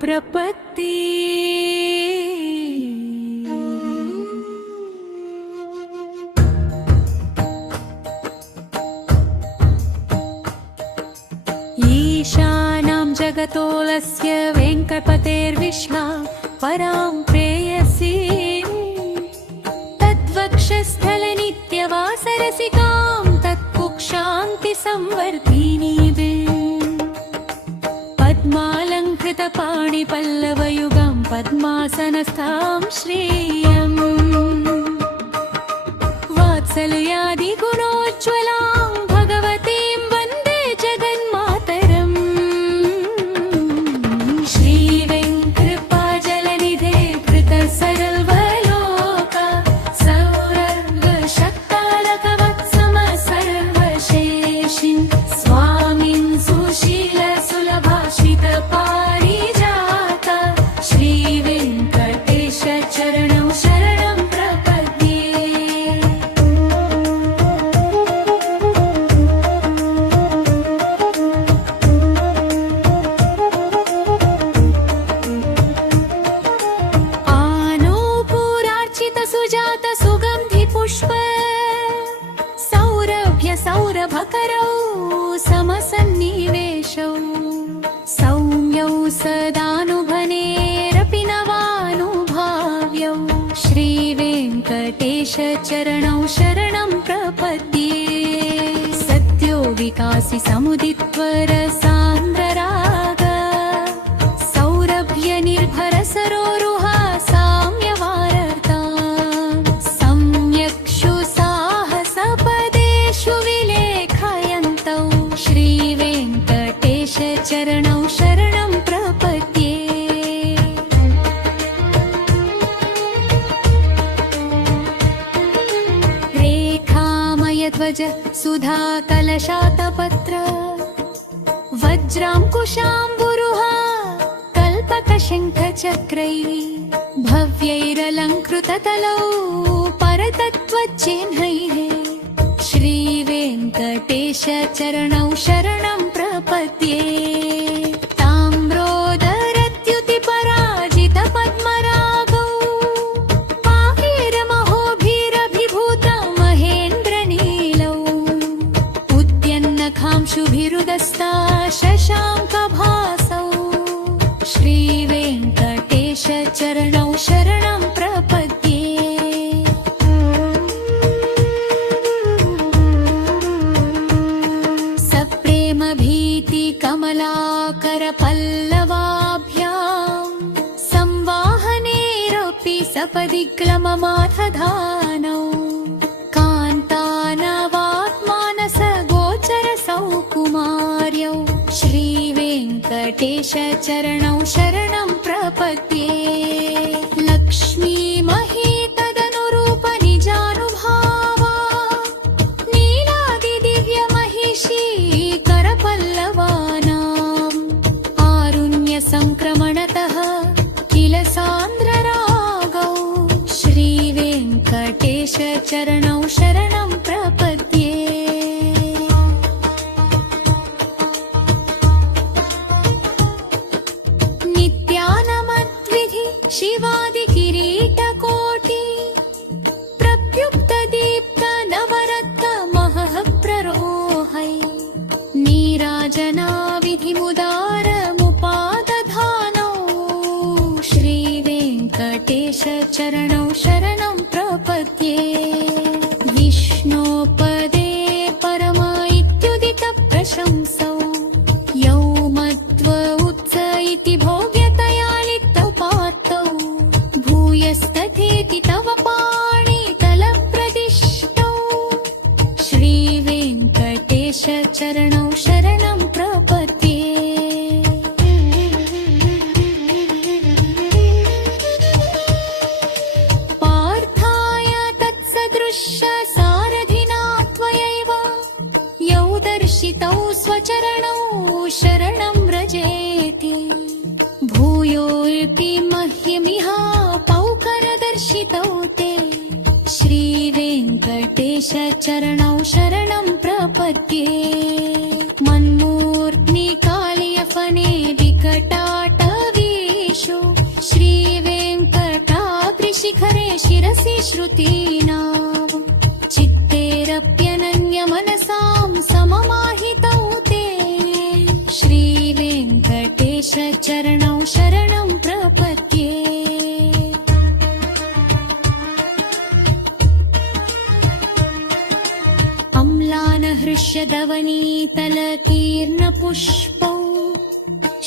प्रपत्ति। ईशानां जगतोऽलस्य वेङ्कटपतेर्विश्वा परां प्रेयसी तद्वक्षस्थलनित्यवासरसिकां तत्कुक्षान्ति संवर्धिनीं पद्मालङ्कृतपाणिपल्लवयुगं पद्मासनस्थां श्रेयम् वात्सल्यादिगुणोज्ज्वलां भगवतीं वन्दे जगन्मातरम्। श्रीवेङ्कृपाजलनिधे कृतसर्वलोका सौरभशक्तालकवत्समसर्वशेषिन् स्वामिन् सुशीलसुलभाषितपारिजाता श्रीवेङ्कटेशचरणौ शरणं प्रपद्ये। सुजात सुगन्धि पुष्प सौरभ्य सौरभकरौ समसन्निवेशौ सौम्यौ सदानुभनेरपि नवानुभाव्यौ श्रीवेङ्कटेशचरणौ शरणं प्रपद्ये। सद्यो विकासि समुदित्वर सान्द्रराग सौरभ्य निर्भर सरोरुहा चरणौ शरणं प्रपद्ये। रेखामयध्वज सुधाकलशातपत्र वज्राङ्कुशाम्बुरुहा कल्पकशङ्खचक्रैः भव्यैरलङ्कृततलौ परतत्त्वचिह्नैः श्रीवेङ्कटेशचरणौ शरणं प्रपद्ये। ताम्रोदरत्युतिपराजितपद्मरागौ पाहीरमहोभिरभिभूतमहेन्द्रनीलौ उद्यन्नखांशुभिरुदस्ता शशाङ्कभासौ श्रीवेङ्कटेशचरणौ शरणं प्रपद्ये। कमलाकरपल्लवाभ्यां संवाहनेरपि सपदिग्लममाथधानौ कान्तानवात्मानसगोचरसौ कुमार्यौ श्रीवेङ्कटेशचरणौ शरणं प्रपद्ये। लक्ष्मी महीतदनुरूप निजानुभावा नीलादिदिव्यमहिषी करपल्लवानाम् आरुण्यसङ्क्रमणतः किल सान्द्ररागौ श्रीवेङ्कटेशचरणौ शरणं प्रपद्ये। नित्यानमद्विधि शिवादिकिरीटकोटि प्रत्युक्तदीप्त नवरत्नमहः प्ररोहै नीराजनाविधिमुदारमुपादधानौ श्रीवेङ्कटेशचरणौ शरणं प्रपद्ये। विष्णोपदे परम इत्युदितप्रशंसौ यौ मध्व उत्स इति भोग्यतया लिप्तपात्तौ भूयस्तथेति तव पाणितलप्रदिष्टौ श्रीवेङ्कटेशचरणौ शरणं प्रपद्ये। पार्थाय तत्सदृश सारथिना त्वयैव यौ दर्शितौ स्वचरणौ शरणं व्रजेति भूयोऽपि मह्यमिहा पौकरदर्शितौ ते श्रीवेङ्कटेशचरणौ शरणं प्रपद्ये। मन्मूर्ध्नि कालियफने विकटाटवी श्रुतीनां चित्तेरप्यनन्यमनसां सममाहितौ ते श्रीवेङ्कटेशचरणौ शरणं प्रपद्ये। अम्लानहृष्यदवनीतलकीर्णपुष्पौ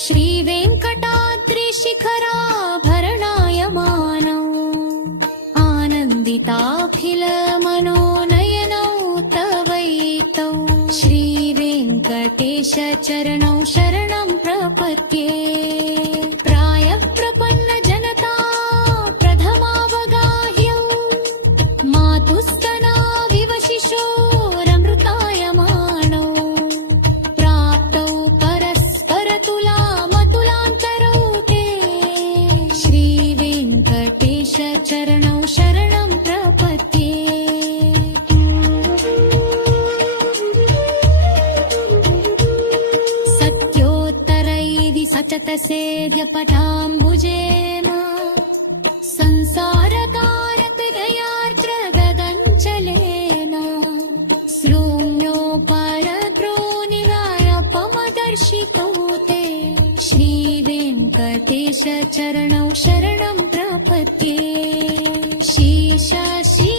श्रीवेङ्कटाद्रिशिखराभरणायमानौ आनन्दिताखिलमनोनयनौ तवैतौ श्रीवेङ्कटेशचरणौ शरणं प्रपद्ये। प्रायः प्रपन्नजनता प्रथमावगाह्यौ मातुस्तना विवशिशोरमृतायमाणौ प्राप्तौ परस्परतुलामतुलान्तरौ ते श्रीवेङ्कटेशचरणौ शरणं प्रपद्ये। सत्योत्तरैः सततसेव्यपटाम्बुजेन संसारतारतगयार्द्रगगञ्चलेन श्रून्योपरद्रोनिगायपमदर्शितौ ते श्रीवेङ्कटेशचरणौ शरणं प्रपद्ये। शीशाशी